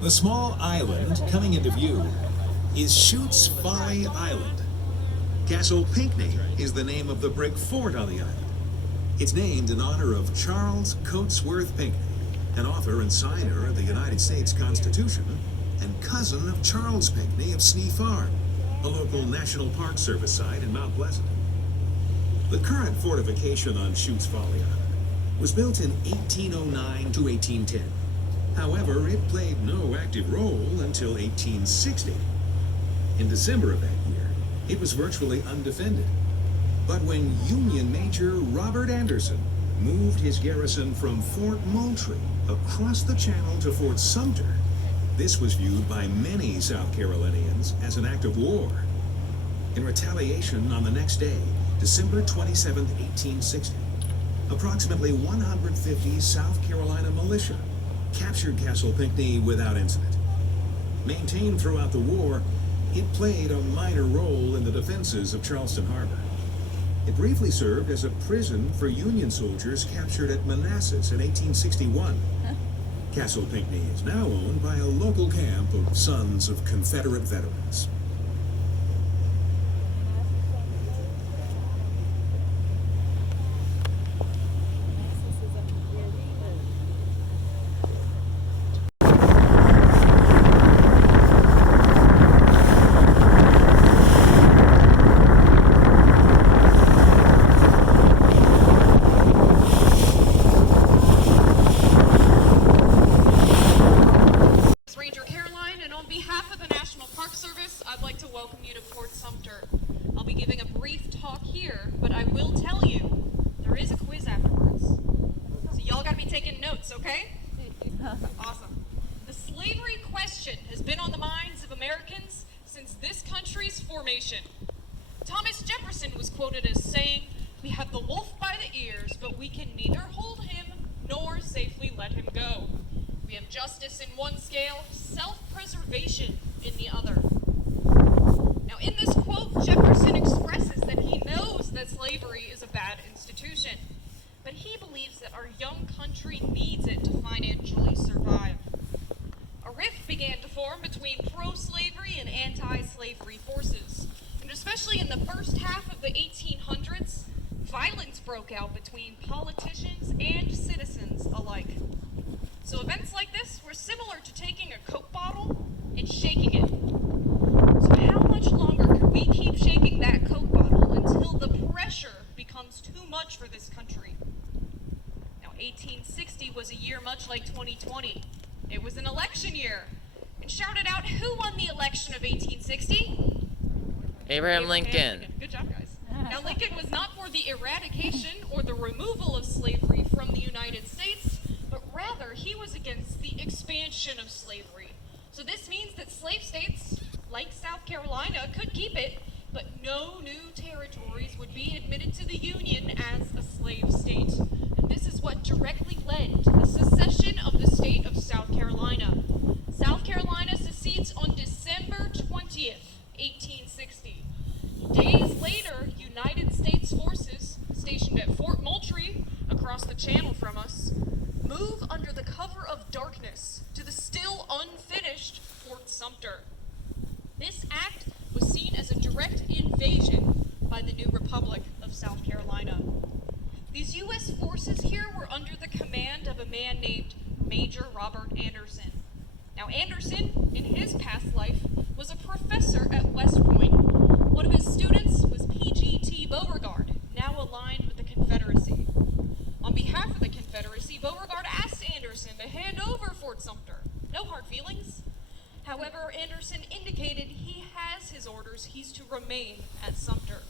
The small island coming into view is Chutes Folly Island. Castle Pinckney is the name of the brick fort on the island. It's named in honor of Charles Cotesworth Pinckney, an author and signer of the United States Constitution and cousin of Charles Pinckney of Snee Farm, a local National Park Service site in Mount Pleasant. The current fortification on Chutes Folly Island was built in 1809 to 1810. However, it played no active role until 1860. In December of that year, it was virtually undefended. But when Union Major Robert Anderson moved his garrison from Fort Moultrie across the channel to Fort Sumter, this was viewed by many South Carolinians as an act of war. In retaliation, on the next day, December 27, 1860, approximately 150 South Carolina militia captured Castle Pinckney without incident. Maintained throughout the war, it played a minor role in the defenses of Charleston Harbor. It briefly served as a prison for Union soldiers captured at Manassas in 1861. Castle Pinckney is now owned by a local camp of Sons of Confederate Veterans. I'd like to welcome you to Fort Sumter. I'll be giving a brief talk here, but I will tell you, there is a quiz afterwards. So y'all gotta be taking notes, okay? Awesome. The slavery question has been on the minds of Americans since this country's formation. Thomas Jefferson was quoted as saying, "We have the wolf by the ears, but we can neither hold him nor safely let him go. We have justice in one scale, self-preservation in the other." Now, in this quote, Jefferson expresses that he knows that slavery is a bad institution, but he believes that our young country needs it to financially survive. A rift began to form between pro-slavery and anti-slavery forces, and especially in the first half of the 1800s, violence broke out between politicians and citizens alike. So events like this were similar to taking a Coke bottle and shaking it. So how much longer could we keep shaking that Coke bottle until the pressure becomes too much for this country? Now, 1860 was a year much like 2020. It was an election year. And shouted out, who won the election of 1860? Abraham Lincoln. Good job, guys. Now, Lincoln was not for the eradication or the removal of slavery from the United States, but rather he was against the expansion of slavery. So this means that slave states, like South Carolina, could keep it, but no new territories would be admitted to the Union as a slave state. And this is what directly led to the secession of the state of South Carolina. South Carolina secedes on December 20th, 1860. Days later, United States forces stationed at Fort Moultrie, across the channel from us, move under the cover of darkness to the still unfinished Fort Sumter. This act was seen as a direct invasion by the new Republic of South Carolina. These U.S. forces here were under the command of a man named Major Robert Anderson. Now, Anderson, in his past life, was a professor at West Point. One of his students was P.G.T. Beauregard, now aligned with the Confederacy. On behalf of the Confederacy, Beauregard asked Anderson to hand over Fort Sumter. No hard feelings. However, Anderson indicated he has his orders. He's to remain at Sumter.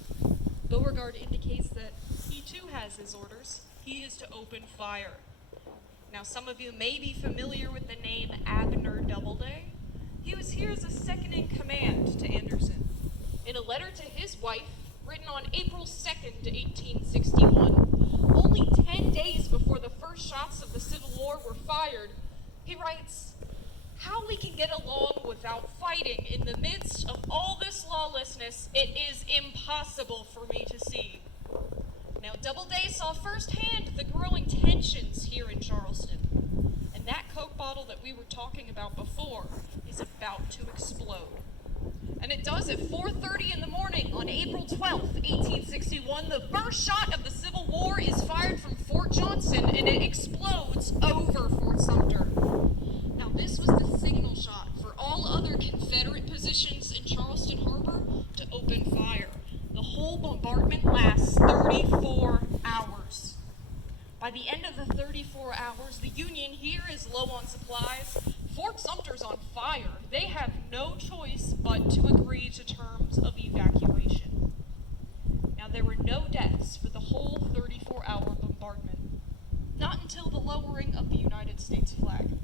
Beauregard indicates that he too has his orders. He is to open fire. Now, some of you may be familiar with the name Abner Doubleday. He was here as a second-in-command to Anderson. In a letter to his wife, written on April 2nd, 1861, only 10 days before the first shots of the Civil War were fired, he writes, "How we can get along without fighting in the midst of all this lawlessness, it is impossible for me to see." Now, Doubleday saw firsthand the growing tensions here in Charleston, and that Coke bottle battle that we were talking about before is about to explode. And it does at 4:30 in the morning on April 12th, 1861. The first shot of the Civil War is fired from Fort Johnson, and it explodes over Fort Sumter. Now, this was the signal shot for all other Confederate positions in Charleston Harbor to open fire. The whole bombardment lasts 34 hours. By the end of the 34 hours, the Union here is low on supplies. Fort Sumter's on fire. They have no choice but to agree to terms of evacuation. Now, there were no deaths for the whole 34-hour bombardment. Not until the lowering of the United States flag.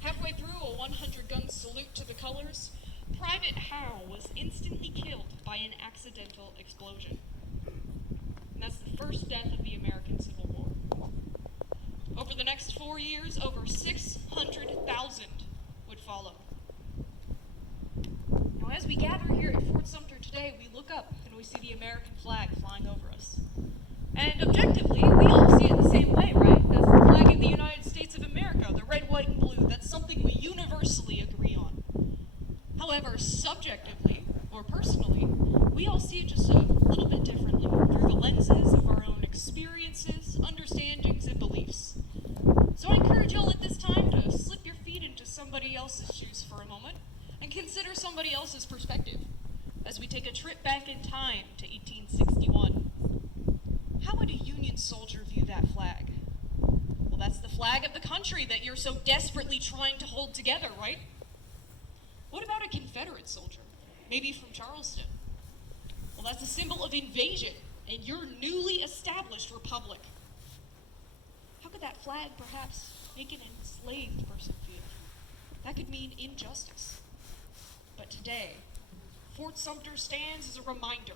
Halfway through a 100-gun salute to the colors, Private Howe was instantly killed by an accidental explosion. And that's the first death of the American Civil War. Over the next 4 years, over 600,000 would follow. Now, as we gather here at Fort Sumter today, we look up and we see the American flag flying over us. And objectively, we all see it the same way, right? That's the flag of the United States of America, the red, white, and blue. That's something we universally agree on. However, subjectively, or personally, we all see it just a little bit differently, through the lenses of our own experiences, understandings, and beliefs. So I encourage y'all at this time to slip your feet into somebody else's shoes for a moment and consider somebody else's perspective as we take a trip back in time to 1861. How would a Union soldier view that flag? Well, that's the flag of the country that you're so desperately trying to hold together, right? What about a Confederate soldier, maybe from Charleston? Well, that's a symbol of invasion in your newly established republic. How could that flag perhaps make an enslaved person feel? That could mean injustice. But today, Fort Sumter stands as a reminder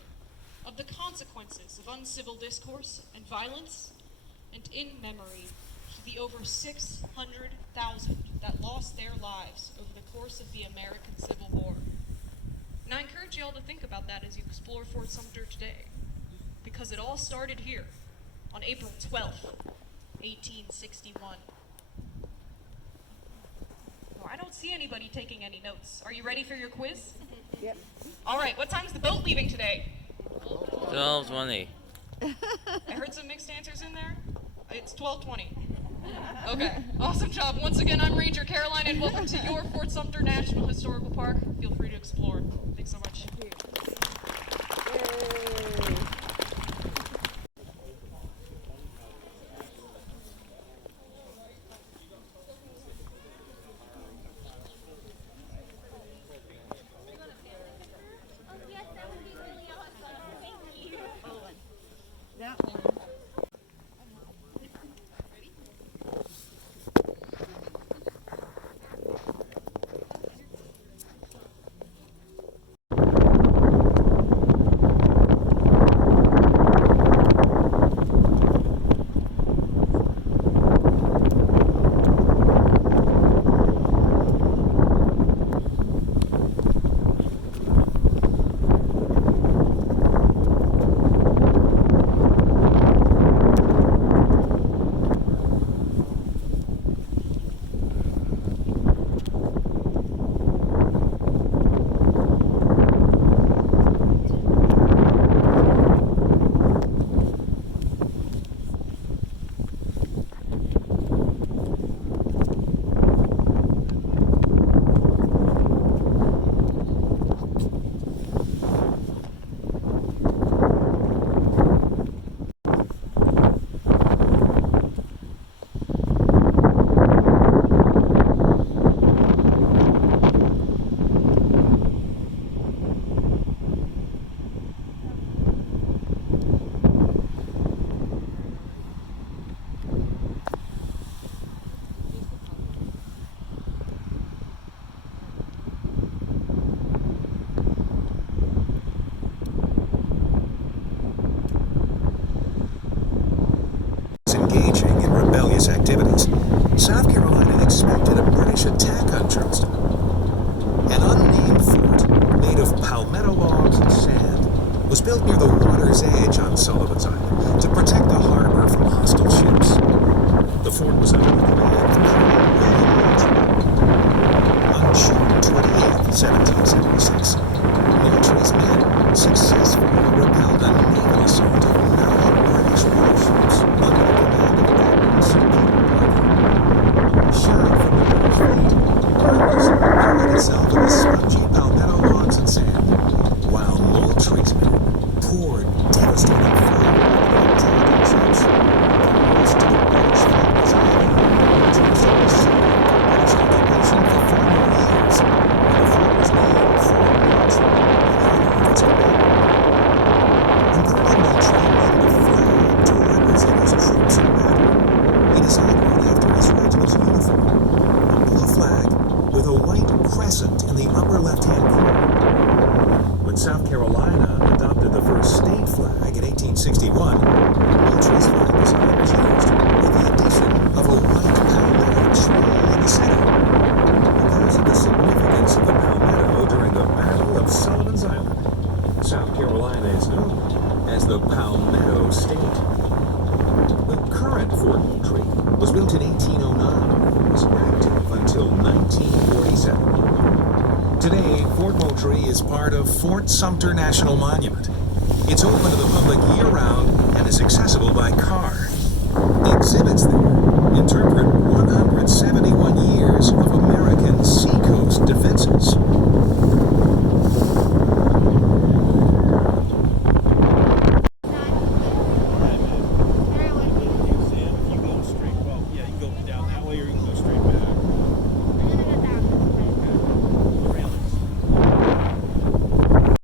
of the consequences of uncivil discourse and violence, and in memory to the over 600,000 that lost their lives over the course of the American Civil War. And I encourage you all to think about that as you explore Fort Sumter today, because it all started here on April 12th, 1861. Oh, I don't see anybody taking any notes. Are you ready for your quiz? Yep. All right, what time's the boat leaving today? 12:20. I heard some mixed answers in there. It's 12:20. Okay, awesome job. Once again, I'm Ranger Caroline, and welcome to your Fort Sumter National Historical Park. Feel free to explore. Thanks so much. That one. Engaging in rebellious activities, South Carolina expected a British attack on Charleston. An unnamed fort made of palmetto logs and sand was built near the water's edge on Sullivan's Island to protect the harbor from hostile ships. The fort was under the command of Colonel William Fort Moultrie was built in 1809 and was active until 1947. Today, Fort Moultrie is part of Fort Sumter National Monument. It's open to the public year-round and is accessible by car. Exhibits there